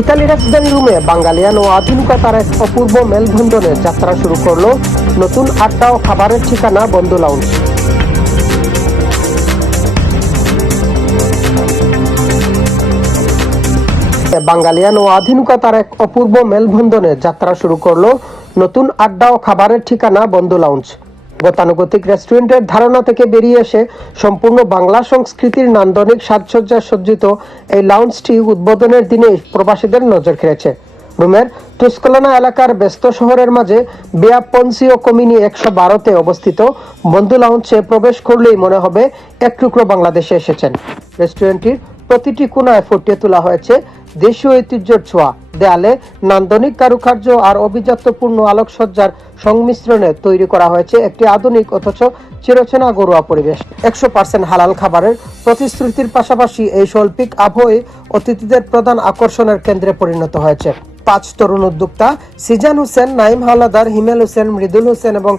ইতালির রাজধানী রোমে বাঙালিয়ান ও আধুনিকতার এক অপূর্ব মেলবন্ধনের যাত্রা শুরু করলো নতুন আড্ডা ও খাবারের ঠিকানা বন্ধু লাউঞ্জ। বাঙালিয়ান ও আধুনিকতার এক অপূর্ব মেলবন্ধনের যাত্রা শুরু করলো নতুন আড্ডা ও খাবারের ঠিকানা বন্ধু লাউঞ্জ। গতানুগতিক রেস্টুরেন্টের ধারণা থেকে বেরিয়ে এসে সম্পূর্ণ বাংলা সংস্কৃতির নান্দনিক সাজসজ্জায় সজ্জিত এই লাউঞ্জটি উদ্বোধনের দিনে প্রবাসীদের নজর কেড়েছে। রোমের তুস্কলানা এলাকার ব্যস্ত শহরের মাঝে বিয়া পন্সিও কমিনি 112-তে অবস্থিত বন্ধু লাউঞ্জে প্রবেশ করলেই মনে হবে এক টুকরো বাংলাদেশে এসেছেন। রেস্টুরেন্টটির প্রতিটি কোণায় ফুটিয়ে তোলা হয়েছে দেশীয় ঐতিহ্যের ছোঁয়া। দেয়ালে নান্দনিক কারুকার্য আর অভিজাত্যপূর্ণ আলোকসজ্জার সংমিশ্রণে তৈরি করা হয়েছে একটি আধুনিক অথচ চিরচেনা ঘরোয়া পরিবেশ। 100% হালাল খাবারের প্রতিশ্রুতির পাশাপাশি এই শৈল্পিক আবহে অতিথিদের প্রধান আকর্ষণের কেন্দ্রে পরিণত হয়েছে। 5 তরুণ উদ্যোক্তা সিজান হোসেন, নাইম হাওলাদার, হিমেল হোসেন, মৃদুল হোসেন এবং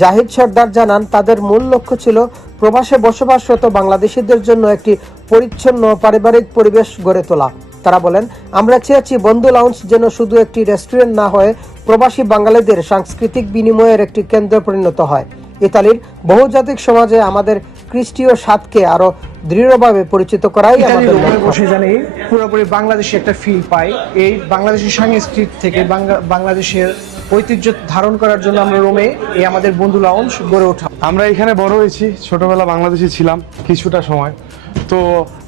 জাহিদ সর্দার জানান তাদের মূল লক্ষ্য ছিল প্রবাসে বসবাসরত বাংলাদেশিদের জন্য একটি পরিচ্ছন্ন পারিবারিক পরিবেশ গড়ে তোলা। তারা বলেন, আমরা চেয়েছি বন্ধু লাউঞ্জ যেন শুধু একটি রেস্টুরেন্ট না হয়ে প্রবাসী বাঙালিদের সাংস্কৃতিক বিনিময়ের একটি কেন্দ্র পরিণত হয়। ইতালির বহুজাতিক সমাজে আমাদের খ্রিস্টীয় স্বাদকে আরো দৃঢ়ভাবে পরিচিত করাই আমাদের লক্ষ্য। জানি পুরোপুরি বাংলাদেশি একটা ফিল পাই। এই বাংলাদেশি সংস্কৃতি থেকে বাংলাদেশের ঐতিহ্য ধারণ করার জন্য আমরা রোমে এই আমাদের বন্ধু লাউঞ্জ গড়ে ওঠা। আমরা এখানে বড় হয়েছি, ছোটবেলা বাংলাদেশে ছিলাম কিছুটা সময়, তো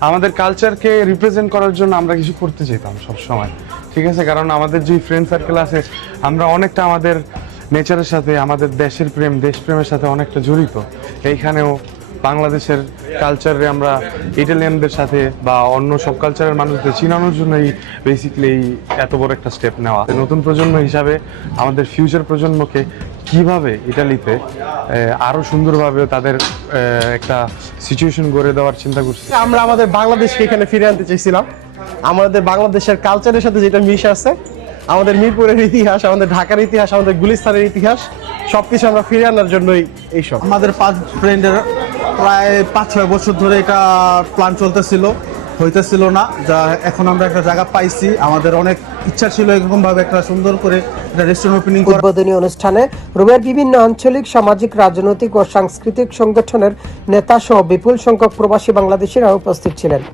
আমাদের কালচারকে রিপ্রেজেন্ট করার জন্য আমরা কিছু করতে চাইতাম সব সময়, ঠিক আছে? কারণ আমাদের যে ফ্রেন্ড সার্কেল আছে আমরা অনেকটা আমাদের নেচারের সাথে, আমাদের দেশের প্রেম, দেশপ্রেমের সাথে অনেকটা জড়িত। এইখানেও বাংলাদেশের কালচারে আমরা ইটালিয়ানদের সাথে বা অন্য সব কালচারের মানুষদের চিনানোর জন্যই বেসিক্যালি এই এত বড় একটা স্টেপ নেওয়া। নতুন প্রজন্ম হিসাবে আমাদের ফিউচার প্রজন্মকে কিভাবে ইটালিতে আরো সুন্দরভাবে তাদের একটা সিচুয়েশন গড়ে দেওয়ার চিন্তা করছি। আমরা আমাদের বাংলাদেশকে এখানে ফিরে আনতে চাইছিলাম। আমাদের বাংলাদেশের কালচারের সাথে যেটা মিশ আছে, আমাদের মিরপুরের ইতিহাস, আমাদের ঢাকার ইতিহাস, আমাদের গুলিস্তানের ইতিহাস, সবকিছু আমরা ফিরে আনার জন্যই এইসব। আমাদের 5 ফ্রেন্ডের প্রায় 5-6 বছর ধরে এটা প্ল্যান হইতেছিল না, যা এখন আমরা একটা জায়গা পাইছি। আমাদের অনেক ইচ্ছা ছিল এরকম ভাবে একটা সুন্দর করে একটা রেস্টুরেন্ট ওপেনিং করার। উদ্বোধনী অনুষ্ঠানে রোমের বিভিন্ন আঞ্চলিক, সামাজিক, রাজনৈতিক ও সাংস্কৃতিক সংগঠনের নেতা সহ বিপুল সংখ্যক প্রবাসী বাংলাদেশিরা উপস্থিত ছিলেন।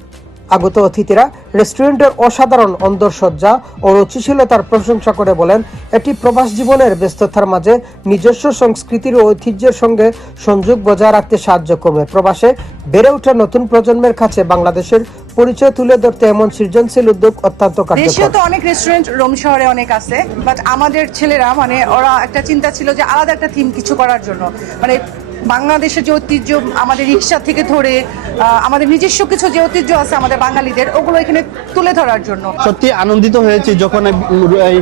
আগত অতিথিরা রেস্টুরেন্টের অসাধারণ অন্দরসজ্জা ও রুচিশীলতার প্রশংসা করে বলেন, এটি প্রবাস জীবনের ব্যস্ততার মাঝে নিজস্ব সংস্কৃতির ও ঐতিহ্যের সঙ্গে সংযোগ বজায় রাখতে সাহায্য করবে। প্রবাসে বেড়ে ওঠা নতুন প্রজন্মের কাছে বাংলাদেশের পরিচয় তুলে ধরতে এমন সৃজনশীল উদ্যোগ অত্যন্ত কার্যকর। দেশেও তো অনেক রেস্টুরেন্ট রোম শহরে অনেক আছে, বাট আমাদের ছেলেরা ওরা একটা চিন্তা ছিল যে আলাদা একটা থিম কিছু করার জন্য, বাংলাদেশের যে ঐতিহ্য, আমাদের রিক্সা থেকে ধরে আমাদের নিজস্ব কিছু যে ঐতিহ্য আছে আমাদের বাঙালিদের, ওগুলো এখানে তুলে ধরার জন্য। সত্যি আনন্দিত হয়েছি যখন এই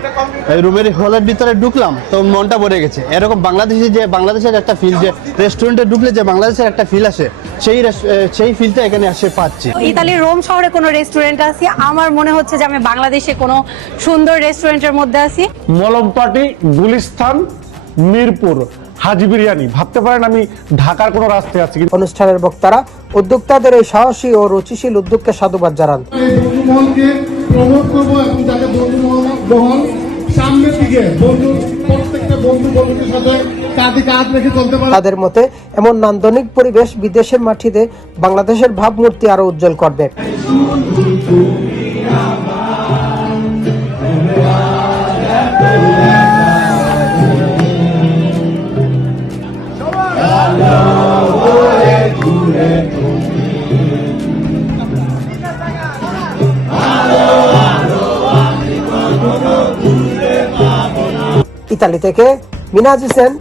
রুমের হলের ভিতরে ঢুকলাম, তো মনটা ভরে গেছে। এরকম বাংলাদেশের একটা ফিল, যে রেস্টুরেন্টে ঢুকলে যে বাংলাদেশের একটা ফিল আসে, সেই ফিলটা এখানে এসে পাচ্ছি। ইতালির রোম শহরে কোনো রেস্টুরেন্ট আছি, আমার মনে হচ্ছে যে আমি বাংলাদেশে কোনো সুন্দর রেস্টুরেন্টের মধ্যে আছি। মলমপাটি, গুলিস্তান, মিরপুর, হাজি বিরিয়ানি, ভাবতে পারেন আমি ঢাকার কোনো রাস্তায় আছি। অনুষ্ঠানের বক্তারা উদ্যোক্তাদের এই সাহসী ও রুচিশীল উদ্যোগকে সাধুবাদ জানান। তাদের মতে এমন নান্দনিক পরিবেশ বিদেশের মাটিতে বাংলাদেশের ভাবমূর্তি আরো উজ্জ্বল করবে। ইতালি থেকে মিনাজ হোসেন,